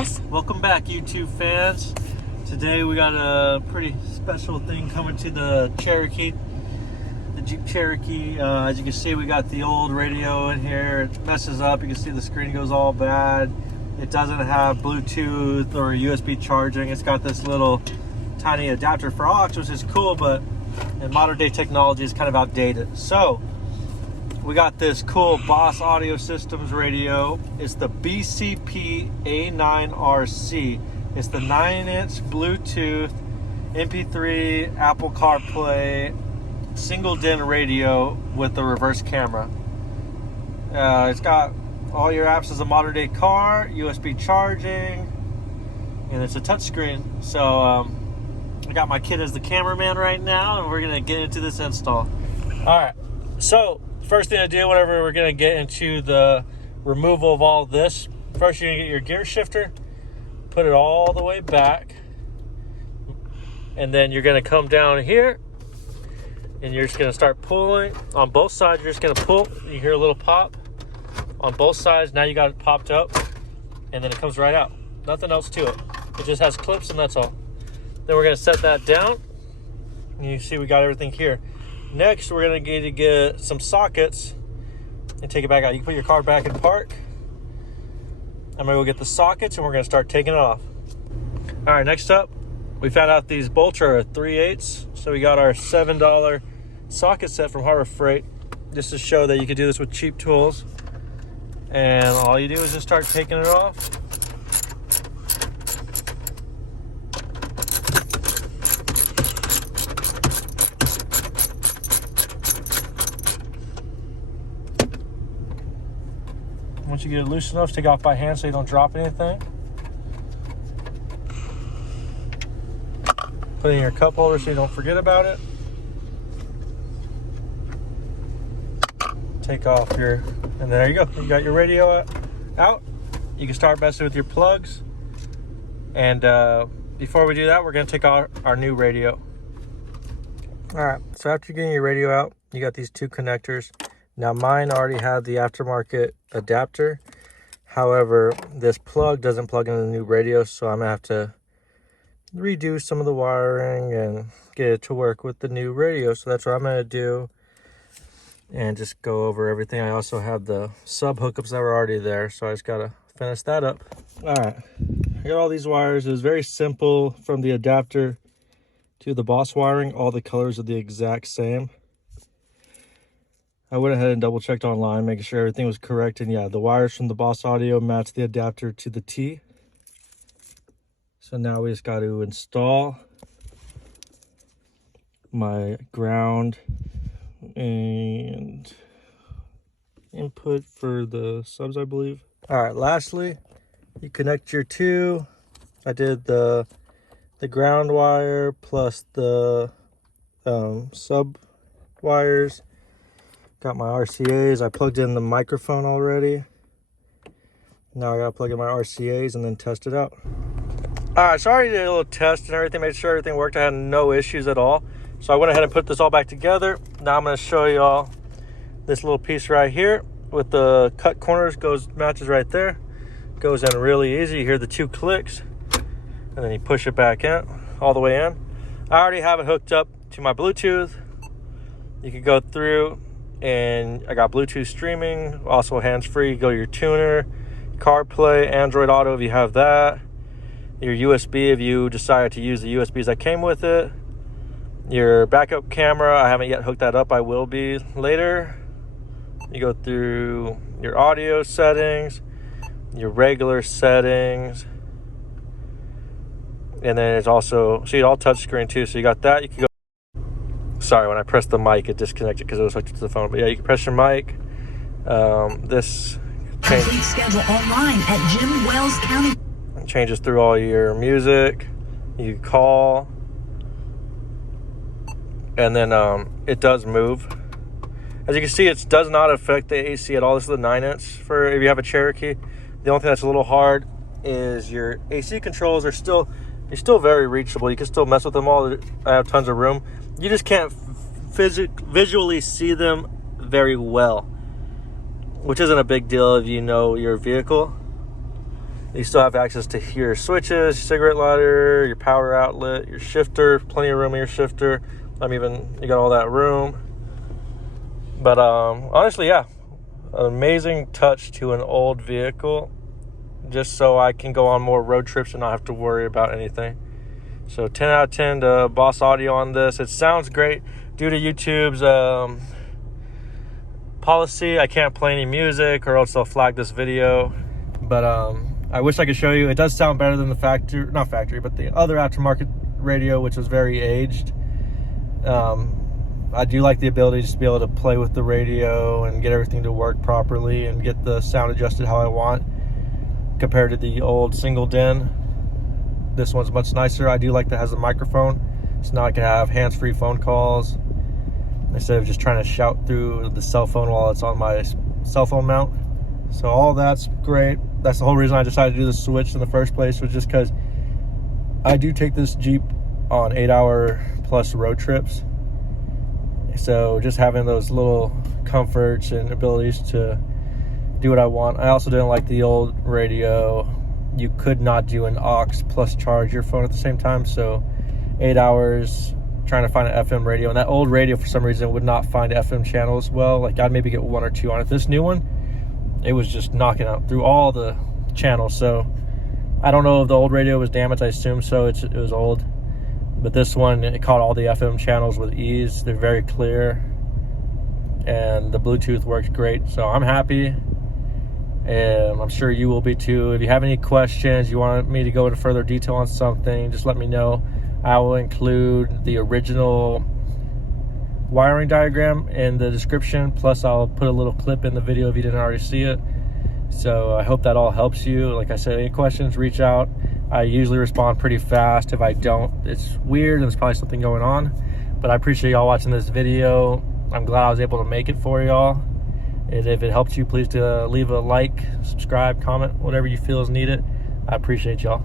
Yes. Welcome back, YouTube fans. Today we got a pretty special thing coming to the Cherokee, the Jeep Cherokee. As you can see, we got the old radio in here. It messes up. You can see the screen goes all bad. It doesn't have Bluetooth or USB charging. It's got this little tiny adapter for aux, which is cool, but in modern day technology is kind of outdated. So we got this cool Boss Audio Systems radio. It's the BCP A9RC. It's the 9-inch Bluetooth MP3 Apple CarPlay single DIN radio with the reverse camera. It's got all your apps as a modern day car, USB charging, and it's a touchscreen. So I got my kid as the cameraman right now, and we're gonna get into this install. All right, so first thing to do whenever we're gonna get into the removal of all this, first you're gonna get your gear shifter, put it all the way back, and then you're gonna come down here and you're just gonna start pulling on both sides. You're just gonna pull, you hear a little pop on both sides. Now you got it popped up, and then it comes right out. Nothing else to it. It just has clips, and that's all. Then we're gonna set that down, and you see we got everything here. Next, we're gonna need to get some sockets and take it back out. You can put your car back in park. I'm gonna go get the sockets, and we're gonna start taking it off. All right, next up, we found out these bolts are 3/8, so we got our $7 socket set from Harbor Freight, just to show that you can do this with cheap tools. And all you do is just start taking it off. Once you get it loose enough, take it off by hand so you don't drop anything. Put it in your cup holder so you don't forget about it. Take off your, and there you go. You got your radio out. You can start messing with your plugs. And before we do that, we're gonna take out our new radio. All right, so after getting your radio out, you got these two connectors. Now mine already had the aftermarket adapter. However, this plug doesn't plug into the new radio, so I'm gonna have to redo some of the wiring and get it to work with the new radio. So that's what I'm gonna do, and just go over everything. I also have the sub hookups that were already there, so I just gotta finish that up. All right, I got all these wires. It was very simple from the adapter to the Boss wiring. All the colors are the exact same. I went ahead and double checked online, making sure everything was correct. And yeah, the wires from the Boss Audio match the adapter to the T. So now we just got to install my ground and input for the subs, I believe. All right, lastly, you connect your two. I did the ground wire plus the sub wires. Got my RCAs. I plugged in the microphone already. Now I gotta plug in my RCAs and then test it out. All right, so I already did a little test and everything, made sure everything worked. I had no issues at all. So I went ahead and put this all back together. Now I'm gonna show y'all this little piece right here with the cut corners, matches right there. Goes in really easy. You hear the two clicks, and then you push it back in, all the way in. I already have it hooked up to my Bluetooth. You can go through, and I got Bluetooth streaming, also hands-free. Go to your tuner, CarPlay, Android Auto if you have that, your USB if you decide to use the USBs that came with it, your backup camera. I haven't yet hooked that up. I will be later. You go through your audio settings, your regular settings, and then it's also, see, all touchscreen too. So you got that. You can go. Sorry, when I pressed the mic, it disconnected because it was hooked to the phone. But yeah, you can press your mic. This changes. Schedule online at Jim Wells County. Changes through all your music. You call, and then it does move. As you can see, it does not affect the AC at all. This is the 9-inch for if you have a Cherokee. The only thing that's a little hard is your AC controls are still very reachable. You can still mess with them all. I have tons of room. You just can't visually see them very well, which isn't a big deal if you know your vehicle. You still have access to your switches, cigarette lighter, your power outlet, your shifter, plenty of room in your shifter. You got all that room. But honestly, yeah, an amazing touch to an old vehicle, just so I can go on more road trips and not have to worry about anything. So 10 out of 10 to Boss Audio on this. It sounds great. Due to YouTube's policy, I can't play any music or else they'll flag this video. But I wish I could show you. It does sound better than the the other aftermarket radio, which was very aged. I do like the ability just to be able to play with the radio and get everything to work properly and get the sound adjusted how I want compared to the old single DIN. This one's much nicer. I do like that it has a microphone, so now I can have hands-free phone calls instead of just trying to shout through the cell phone while it's on my cell phone mount. So all that's great. That's the whole reason I decided to do the switch in the first place, was just because I do take this Jeep on 8-hour plus road trips. So just having those little comforts and abilities to do what I want. I also didn't like the old radio. You could not do an aux plus charge your phone at the same time. So 8 hours trying to find an FM radio. And that old radio, for some reason, would not find FM channels well. Like, I'd maybe get one or two on it. This new one, it was just knocking out through all the channels. So I don't know if the old radio was damaged. I assume so. It was old. But this one, it caught all the FM channels with ease. They're very clear. And the Bluetooth works great. So I'm happy. And I'm sure you will be too. If you have any questions, you want me to go into further detail on something, just let me know. I will include the original wiring diagram in the description. Plus, I'll put a little clip in the video if you didn't already see it. So I hope that all helps you. Like I said, any questions, reach out. I usually respond pretty fast. If I don't, it's weird and there's probably something going on. But I appreciate y'all watching this video. I'm glad I was able to make it for y'all. And if it helps you, please leave a like, subscribe, comment, whatever you feel is needed. I appreciate y'all.